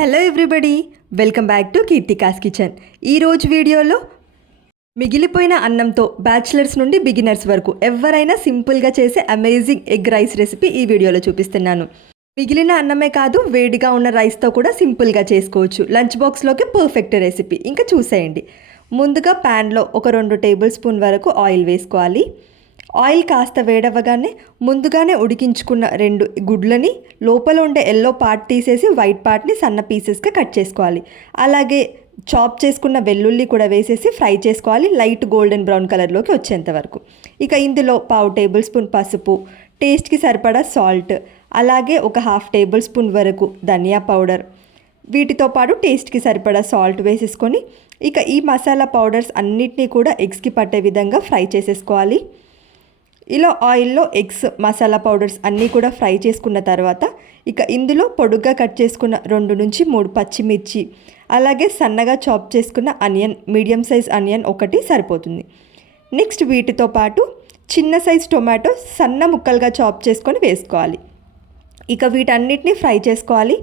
Hello everybody, welcome back to Keerthika's kitchen. ఈరోజు వీడియోలో మిగిలిపోయిన అన్నంతో బ్యాచిలర్స్ నుండి బిగినర్స్ వరకు ఎవరైనా సింపుల్గా చేసే అమేజింగ్ ఎగ్ రైస్ రెసిపీ ఈ వీడియోలో చూపిస్తున్నాను. మిగిలిన అన్నమే కాదు, వేడిగా ఉన్న రైస్తో కూడా సింపుల్గా చేసుకోవచ్చు. లంచ్ బాక్స్లోకి పర్ఫెక్ట్ రెసిపీ. ఇంకా చూసేయండి. ముందుగా ప్యాన్లో ఒక 2 టేబుల్ స్పూన్ వరకు ఆయిల్ వేసుకోవాలి. ఆయిల్ కాస్త వేడవ్వగానే ముందుగానే ఉడికించుకున్న 2 గుడ్లని లోపల ఉండే ఎల్లో పార్ట్ తీసేసి వైట్ పార్ట్ని సన్న పీసెస్గా కట్ చేసుకోవాలి. అలాగే చాప్ చేసుకున్న వెల్లుల్లి కూడా వేసేసి ఫ్రై చేసుకోవాలి, లైట్ గోల్డెన్ బ్రౌన్ కలర్లోకి వచ్చేంత వరకు. ఇక ఇందులో 1/2 టేబుల్ స్పూన్ పసుపు, టేస్ట్కి సరిపడా సాల్ట్, అలాగే ఒక 1/2 టేబుల్ స్పూన్ వరకు ధనియా పౌడర్, వీటితో పాటు టేస్ట్కి సరిపడా సాల్ట్ వేసేసుకొని ఇక ఈ మసాలా పౌడర్స్ అన్నిటినీ కూడా ఎగ్స్కి పట్టే విధంగా ఫ్రై చేసేసుకోవాలి. ఇలా ఆయిల్లో ఎగ్స్ మసాలా పౌడర్స్ అన్నీ కూడా ఫ్రై చేసుకున్న తర్వాత ఇక ఇందులో పొడుగ్గా కట్ చేసుకున్న 2 నుంచి 3 పచ్చిమిర్చి, అలాగే సన్నగా చాప్ చేసుకున్న ఆనియన్, మీడియం సైజ్ ఆనియన్ ఒకటి సరిపోతుంది. నెక్స్ట్ వీటితో పాటు చిన్న సైజ్ టొమాటో సన్న ముక్కలుగా చాప్ చేసుకొని వేసుకోవాలి. ఇక వీటన్నిటిని ఫ్రై చేసుకోవాలి.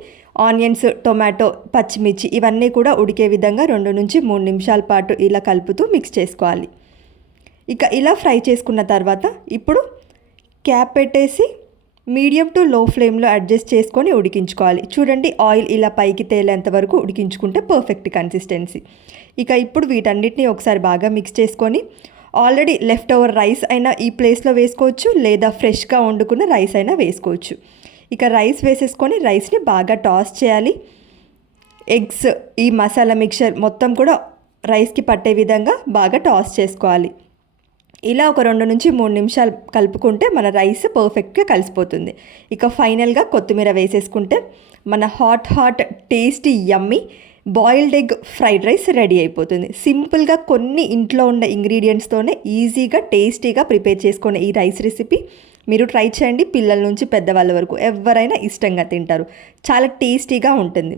ఆనియన్స్, టొమాటో, పచ్చిమిర్చి ఇవన్నీ కూడా ఉడికే విధంగా 2 నుంచి 3 నిమిషాల పాటు ఇలా కలుపుతూ మిక్స్ చేసుకోవాలి. ఇక ఇలా ఫ్రై చేసుకున్న తర్వాత ఇప్పుడు క్యాప్ పెట్టేసి మీడియం టు లో ఫ్లేమ్లో అడ్జస్ట్ చేసుకొని ఉడికించుకోవాలి. చూడండి, ఆయిల్ ఇలా పైకి తేలేంత వరకు ఉడికించుకుంటే పర్ఫెక్ట్ కన్సిస్టెన్సీ. ఇక ఇప్పుడు వీటన్నిటిని ఒకసారి బాగా మిక్స్ చేసుకొని ఆల్రెడీ లెఫ్ట్ ఓవర్ రైస్ అయినా ఈ ప్లేస్లో వేసుకోవచ్చు, లేదా ఫ్రెష్గా వండుకున్న రైస్ అయినా వేసుకోవచ్చు. ఇక రైస్ వేసేసుకొని రైస్ని బాగా టాస్ చేయాలి. ఎగ్స్, ఈ మసాలా మిక్చర్ మొత్తం కూడా రైస్కి పట్టే విధంగా బాగా టాస్ చేసుకోవాలి. ఇలా ఒక 2 నుంచి 3 నిమిషాలు కలుపుకుంటే మన రైస్ పర్ఫెక్ట్గా కలిసిపోతుంది. ఇక ఫైనల్గా కొత్తిమీర వేసేసుకుంటే మన హాట్ టేస్టీ యమ్మీ boiled egg fried rice ready అయిపోతుంది. సింపుల్గా కొన్ని ఇంట్లో ఉన్న ఇంగ్రీడియంట్స్తోనే ఈజీగా టేస్టీగా ప్రిపేర్ చేసుకునే ఈ రైస్ రెసిపీ మీరు ట్రై చేయండి. పిల్లల నుంచి పెద్దవాళ్ళ వరకు ఎవరైనా ఇష్టంగా తింటారు. చాలా టేస్టీగా ఉంటుంది.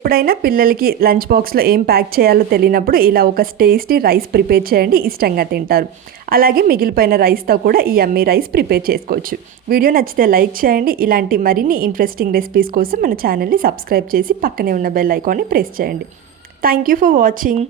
ఎప్పుడైనా పిల్లలకి లంచ్ బాక్స్లో ఏం ప్యాక్ చేయాలో తెలియనప్పుడు ఇలా ఒక టేస్టీ రైస్ ప్రిపేర్ చేయండి, ఇష్టంగా తింటారు. అలాగే మిగిలిపోయిన రైస్తో కూడా ఈ యమ్మీ రైస్ ప్రిపేర్ చేసుకోవచ్చు. వీడియో నచ్చితే లైక్ చేయండి. ఇలాంటి మరిన్ని ఇంట్రెస్టింగ్ రెసిపీస్ కోసం మన ఛానల్ని సబ్స్క్రైబ్ చేసి పక్కనే ఉన్న బెల్ ఐకాన్ని ప్రెస్ చేయండి. Thank you for watching.